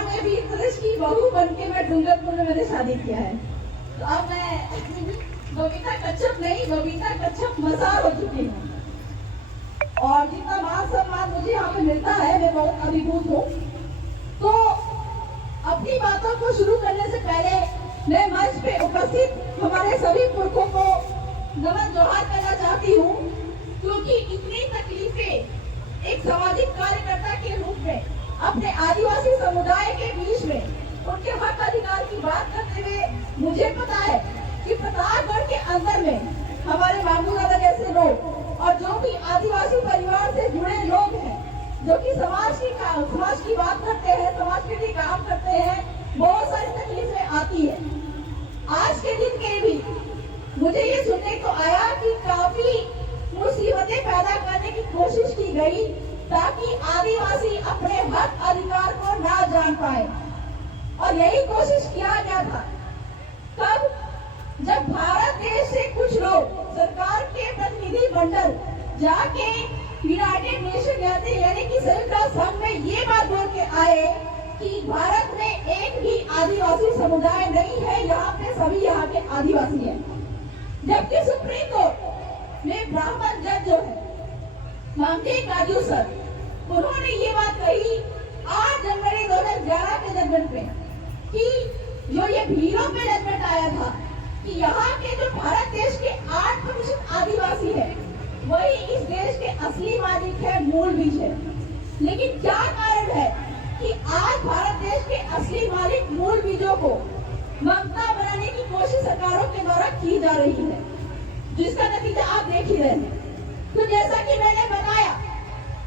परिवार में भी पुलिस की बहू बन के मैं डूंगरपुर में मैंने शादी किया है। तो अब मैं बबीता कच्छप नहीं, बबीता कच्छप मजार हो चुकी हूँ। और जितना मान सम्मान मुझे यहाँ पे मिलता है मैं बहुत अभिभूत हूँ। तो अपनी बातों को शुरू करने से पहले मैं मंच पे उपस्थित हमारे सभी पुरखों को नमन जोहार करना चाहती हूँ, क्योंकि इतनी तकलीफें एक सामाजिक कार्यकर्ता के रूप में अपने आदिवासी समुदाय के बीच में उनके हक अधिकार की बात करते हुए मुझे पता है कि प्रतापगढ़ के अंदर में हमारे मामू दादा जैसे लोग और जो भी आदिवासी परिवार से जुड़े लोग हैं, जो कि समाज की बात करते हैं, समाज के लिए काम करते हैं, बहुत सारी तकलीफें आती है। आज के दिन के भी मुझे ये सुनने को आया कि काफी मुसीबतें पैदा करने की कोशिश की गई ताकि आदिवासी अपने हक अधिकार को ना जान पाए, और यही कोशिश किया गया था। तब जब भारत देश से कुछ लोग सरकार के प्रतिनिधि मंडल जाके यूनाइटेड नेशन यानी कि संयुक्त राष्ट्र संघ में ये बात बोल के आए कि भारत में एक भी आदिवासी समुदाय नहीं है, यहाँ पे सभी यहाँ के आदिवासी हैं। जबकि सुप्रीम कोर्ट में ब्राह्मण जज जो है मामले काजू सर, उन्होंने ये बात कही 8 जनवरी 2011 के जजमेंट में कि जो ये भीलों पे जजमेंट आया था कि यहाँ के जो भारत देश के 8% आदिवासी है वही इस देश के असली मालिक है, मूल बीज है। लेकिन क्या कारण है कि आज भारत देश के असली मालिक मूल बीजों को ममता बनाने की कोशिश सरकारों के द्वारा की जा रही है, जिसका नतीजा आप देख ही रहे हैं। तो जैसा कि मैंने बताया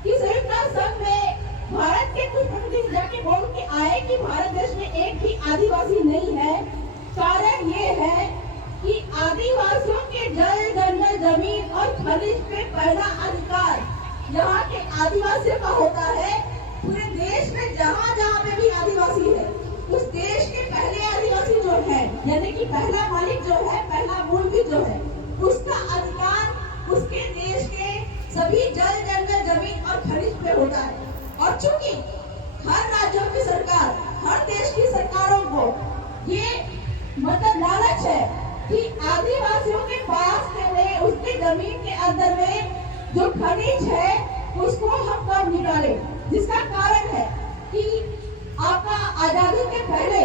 कि संयुक्त राष्ट्र संघ में भारत के कुछ प्रतिनिधि जाके बोल के आए कि भारत देश में एक भी आदिवासी नहीं है। कारण ये है कि आदिवासियों के जल जंगल जमीन और खनिज पे पहला अधिकार यहाँ के आदिवासियों का होता है। पूरे देश में जहाँ जहाँ पे भी आदिवासी है, उस देश के पहले आदिवासी जो है यानी कि पहला मालिक जो है, पहला मूल भी जो है, उसका अधिकार उसके देश के सभी जल जंगल जमीन और खनिज पे होता है। और चूंकि हर राज्यों की सरकार, हर देश की सरकारों को ये मतलब लालच है कि आदिवासियों के पास में उसके जमीन के अंदर में जो खनिज है उसको हम कब निकालें, जिसका कारण है कि आपका आजादी के पहले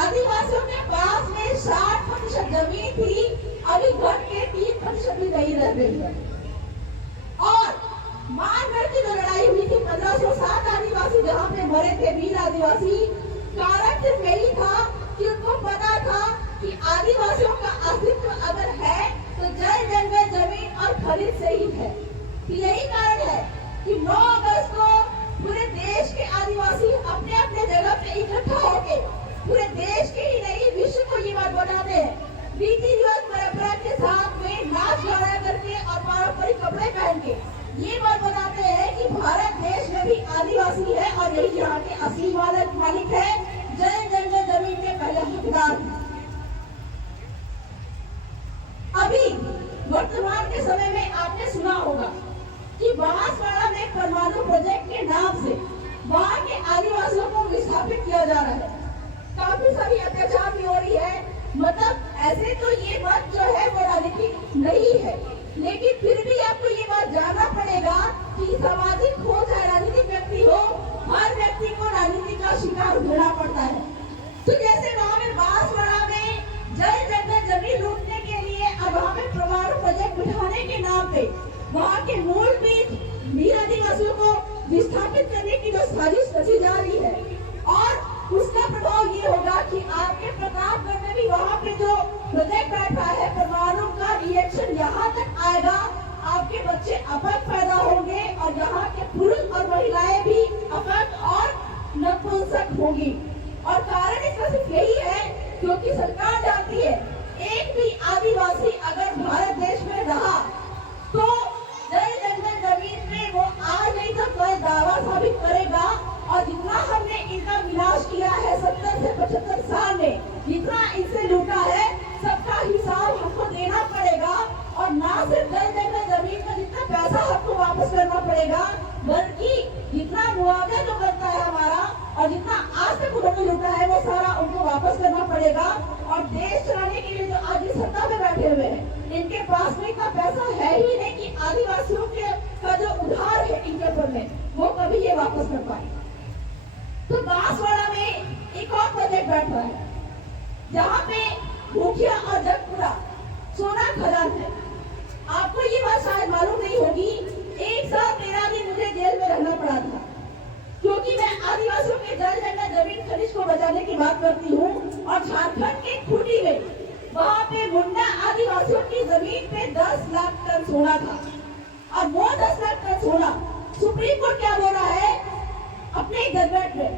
आदिवासियों के पास में 60% जमीन थी, अभी घट के 3% भी नहीं रह गई है। और मानगढ़ की जो लड़ाई हुई थी 1507 आदिवासी जहाँ पे मरे थे, वीर आदिवासी, कारण सिर्फ यही था कि उनको पता था कि आदिवासियों का अस्तित्व अगर है तो जल जंगल जमीन और खनिज से ही है। यही कारण है कि 9 अगस्त को पूरे देश के आदिवासी अपने अपने जगह पे इकट्ठा होके पूरे देश के ही नहीं विश्व को ये बात बताते हैं, रीति रिवाज परंपरा के साथ में नाच गाना करके और पारंपरिक कपड़े पहन के ये बात बताते हैं कि भारत देश में भी आदिवासी है और यही यहाँ के असली मालिक है, जल जंगल जमीन के पहले हकदार है। अभी वर्तमान के समय में आपने सुना होगा कि बांसवाड़ा में परमाणु प्रोजेक्ट के नाम से वहाँ के आदिवासियों को विस्थापित किया जा रहा है। काफी सारी अत्याचार भी हो रही है। मतलब ऐसे तो ये बात जो है वो राजनीतिक नहीं है, लेकिन फिर भी आपको ये बात जानना पड़ेगा कि सामाजिक हो चाहे राजनीतिक व्यक्ति हो, हर व्यक्ति को राजनीति का शिकार होना पड़ता है। तो जैसे वहाँ में बांसवाड़ा में जल जंगल जमीन लूटने के लिए अब वहाँ पे परमाणु प्रोजेक्ट बिठाने के नाम पे वहाँ के मूल वीर आदिवासियों को विस्थापित करने की जो साजिश रची जा रही है, और उसका प्रभाव ये होगा कि आपके प्रतापगढ़ में भी वहाँ पे जो प्रोजेक्ट बैठा है परमाणु का रिएक्शन यहाँ तक आएगा, आपके बच्चे अपंग पैदा होंगे और यहाँ के पुरुष और महिलाएं भी अपंग और नपुंसक होंगी। और कारण इसका सिर्फ यही है क्योंकि सरकार जानती है एक भी आदिवासी अगर भारत देश में रहा तो जल जंगल जमीन में वो आज नहीं तो कोई दावा साबित करेगा। और जितना हमने इनका विनाश किया है 70 से 75 साल में, जितना इनसे लूटा है, सबका हिसाब हमको देना पड़ेगा। और ना सिर्फ जल जंगल जमीन का जितना पैसा हमको वापस करना पड़ेगा, बल्कि जितना मुआवजा जो बनता है हमारा और जितना आज तक पड़ेगा। और देश चलाने के लिए जो आज इस सत्ता में बैठे हुए हैं, इनके पास में इतना पैसा है ही नहीं कि आदिवासियों के का जो उधार है इनके ऊपर में वो कभी ये वापस कर पाए। तो बांसवाड़ा में एक और प्रोजेक्ट बैठ रहा है जहाँ पे मुखिया और जगपुरा सोना खदान है। आपको ये बात शायद मालूम नहीं होगी, 1 साल 13 दिन मुझे जेल में रहना पड़ा था, क्योंकि मैं आदिवासियों के जल जंगल जमीन खनिज को बचाने की बात करती हूँ। और झारखंड के खूंटी में वहाँ पे मुंडा आदिवासियों की जमीन पे 10 लाख टन सोना था। और वो 10 लाख टन सोना सुप्रीम कोर्ट क्या बोल रहा है अपने जजमेंट में,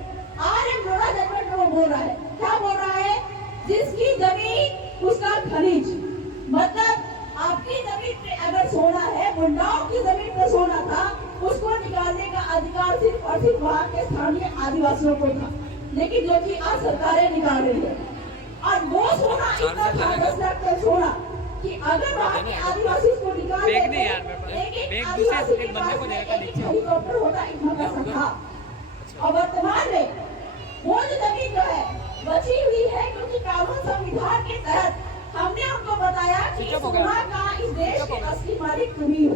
RM लोढ़ा जजमेंट में वो बोल रहा है, क्या बोल रहा है, जिसकी जमीन उसका खनिज। मतलब आपकी जमीन पे अगर सोना है, मुंडाओं की जमीन पे सोना था, उसको निकालने का अधिकार सिर्फ और सिर्फ वहाँ के स्थानीय आदिवासियों को था। लेकिन जो कि आज सरकारें निकाल रही है, और वो सोना इतना था 10 लाख टन सोना कि अगर वहाँ के आदिवासी को निकाल देते, लेकिन आदिवासी के पास में एक हेलीकॉप्टर होता, इतना पैसा था। और वर्तमान में वो जो जमीन जो है बची हुई है, क्योंकि कानून संविधान के तहत हमने उनको बताया कि सोना का इस देश के असली मालिक तुम ही हो।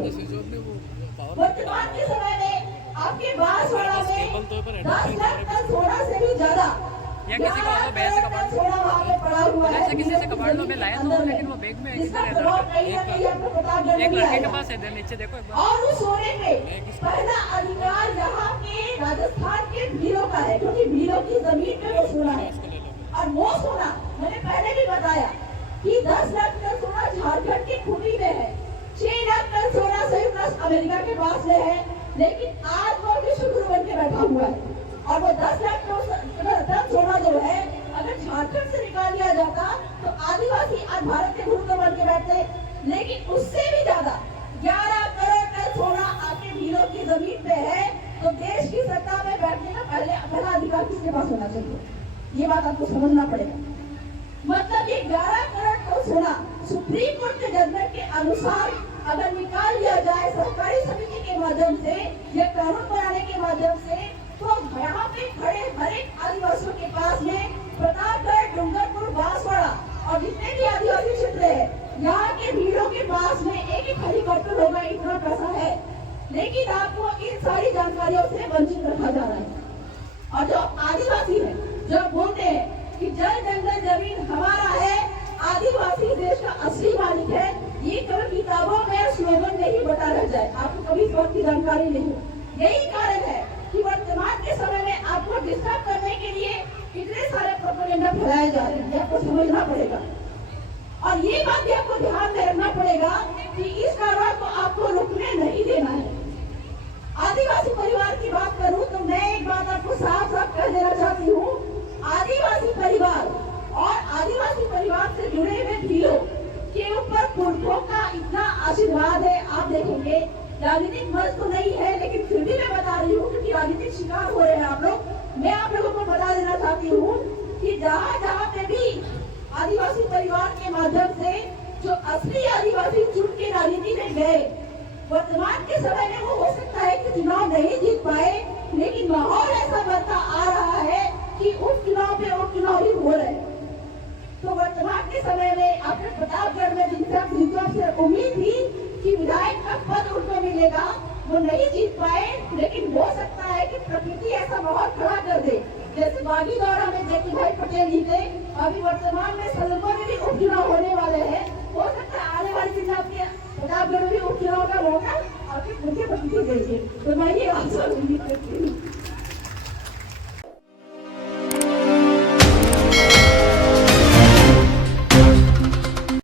वर्तमान के समय में आपके बांसवाड़ा में 10 लाख टन सोना से भी ज्यादा या किसी को वो बैग से कबाड़ सोना वहाँ पे पड़ा हुआ है। जैसे किसी से कबाड़ लो, मैं लाया तो लेकिन वो बैग में इधर है, एक लड़के के पास है, इधर नीचे देखो एक बार। और उस सोने में पहला अधिकार यहाँ के राजस्थान के भीलों का है, क्योंकि भीलों की जमीन पे वो सोना है। और वो सोना मैंने पहले भी बताया कि 10 लाख टन सोना झारखंड की खूंटी में है, 6 लाख टन सोना संयुक्त राष्ट्र अमेरिका के पास में है। लेकिन आज वो विश्व गुरु बन के बैठा हुआ है। और वो 10 लाख टन सोना जो है, अगर झारखंड से निकाल लिया जाता तो आदिवासी आज भारत के गुरु बन के बैठते। लेकिन उससे भी ज्यादा 11 करोड़ टन सोना आपके भीलों की जमीन पे है। तो देश की सत्ता में बैठने का पहला अधिकार किसके पास होना चाहिए, ये बात आपको समझना पड़ेगा। मतलब ये 11 करोड़ टन सोना सुप्रीम कोर्ट के जजमेंट के अनुसार अगर निकाल लिया जाए सहकारी समिति के माध्यम से या कानून बनाने के माध्यम से, तो यहाँ पे खड़े हर एक आदिवासियों के पास में प्रतापगढ़, डूंगरपुर, बांसवाड़ा और जितने भी आदिवासी क्षेत्र है, यहाँ के भीड़ों के पास में एक हेलीकॉप्टर होगा, इतना पैसा है। लेकिन आपको इन सारी जानकारियों से वंचित रखा जा रहा है। और जो आदिवासी है, जो बोलते हैं कि जल जंगल जमीन हमारा है, आदिवासी देश का असली मालिक है, ये केवल किताबों में स्लोगन नहीं बता रह जाए, आपको कभी इस बात की जानकारी नहीं हो। यही कारण है कि वर्तमान के समय में आपको डिस्टर्ब करने के लिए इतने सारे प्रोपेगेंडा फैलाए जा रहे हैं, आपको समझना पड़ेगा। और ये बात भी आपको ध्यान में रखना पड़ेगा कि इस कार्रवाई को आपको रुकने नहीं देना है। आदिवासी परिवार की बात करूं तो मैं एक बात आपको साफ साफ कह देना चाहती हूँ, आदिवासी परिवार और आदिवासी परिवार से जुड़े हुए भीलों के ऊपर पुरखों का इतना आशीर्वाद है। आप देखेंगे राजनीतिक मंच तो नहीं है, लेकिन फिर भी मैं बता रही हूँ क्योंकि राजनीतिक शिकार हो रहे हैं आप लोग। मैं आप लोगों को बता देना चाहती हूँ कि जहाँ जहाँ पे भी आदिवासी परिवार के माध्यम से जो असली आदिवासी चुन के राजनीति में गए, वर्तमान के समय में वो हो सकता है कि चुनाव नहीं जीत पाए, लेकिन माहौल ऐसा बनता आ रहा है कि उपचुनाव पे उपचुनाव ही हो रहे। तो वर्तमान के समय में आपने प्रतापगढ़ में जिनका से उम्मीद थी कि विधायक का पद उनको मिलेगा, वो नहीं जीत पाए। लेकिन हो सकता है कि प्रकृति ऐसा माहौल खड़ा कर दे, जैसे बागी दौरा में जेपी भाई पटेल जीते, अभी वर्तमान में सलंगों में भी उपचुनाव होने वाले हैं। हो सकता है आने वाले दिन आपके प्रतापगढ़ में भी उपचुनाव का मौका आपके मुख्यमंत्री देंगे। तो मैं ये आशा उम्मीद करती हूँ।